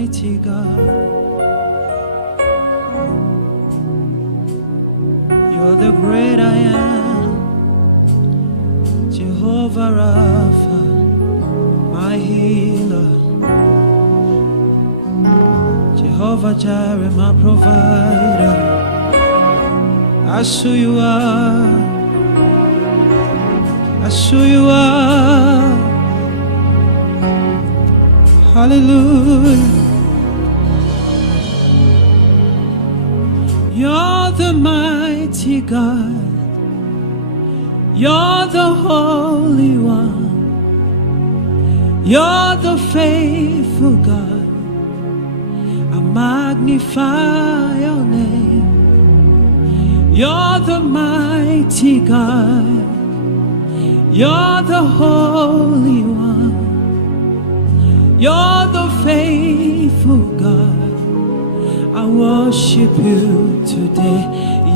mighty God. You're the great I am, Jehovah Rapha, my healer, Jehovah Jireh, my provider. That's who you are. That's who you are. Hallelujah. You're the mighty God. You're the Holy One. You're the faithful God. I magnify your name. You're the mighty God. You're the Holy One. You're the faithful God. I worship you today.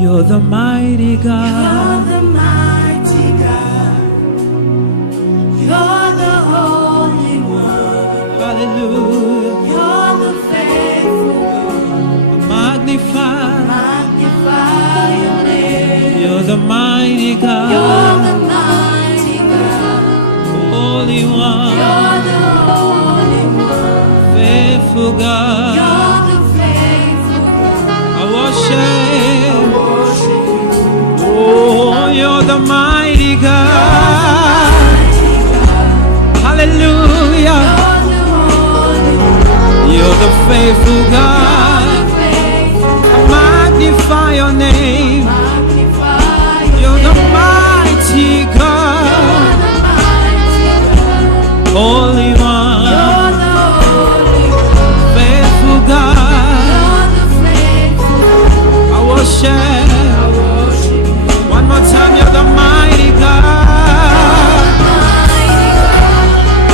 You're the mighty God. You're the mighty God. You're the Holy One. Hallelujah. You're the faithful God. I magnify your name. You're the mighty God. You're the mighty God. Holy One. You're the Holy One. Faithful God. You're the faithful God. I worship. Worship you. Oh, you're the mighty God. Hallelujah. You're the Holy One. You're the faithful God. I magnify your name. You're the mighty God. Holy One. Faithful God. I worship. One more time, you're the mighty God.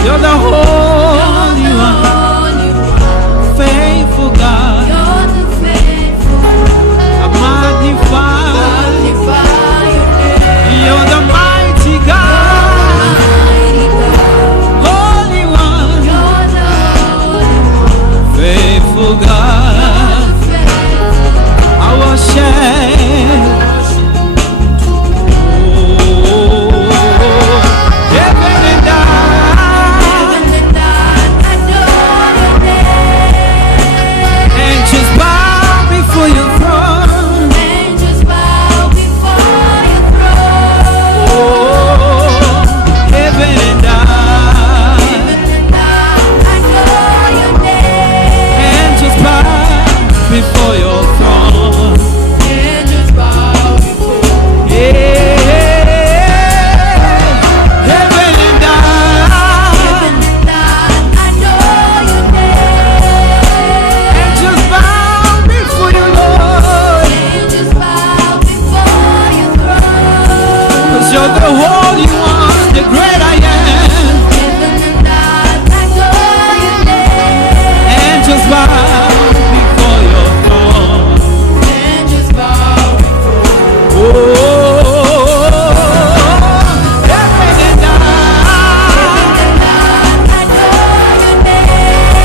You're the Holy One. Faithful God. I magnify. You're the mighty God. Holy One. Faithful God. I worship. Before your throne, Angels bow before you. heaven and earth, Adore your name. angels bow before you, Lord, Angels bow before your throne. 'cause you're the Holy One, the great I am. Heaven and earth adore your name. Angels bow before your throne. Angels bow before you. Oh, heaven and earth, Adore your name.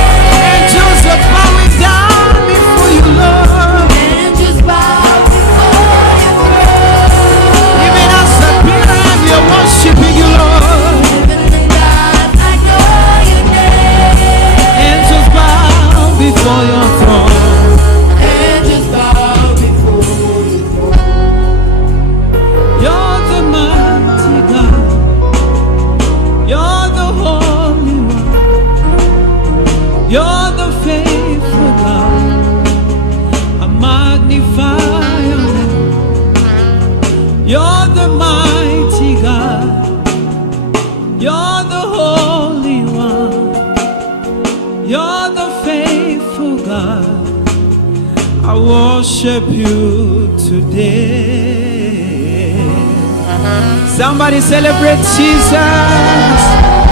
angels are bowing down before you, Lord. Angels bow before your throne. Even as a pilgrim, we are worshiping you, Lord. Heaven and earth adore your name. Angels bow before your throne. Angels bow before you. You're the mighty God. You're the Holy One. You're the faithful God. I magnify your name. You're the mighty God. You're the Holy One. You're the faithful God. I worship you today. Somebody celebrate Jesus.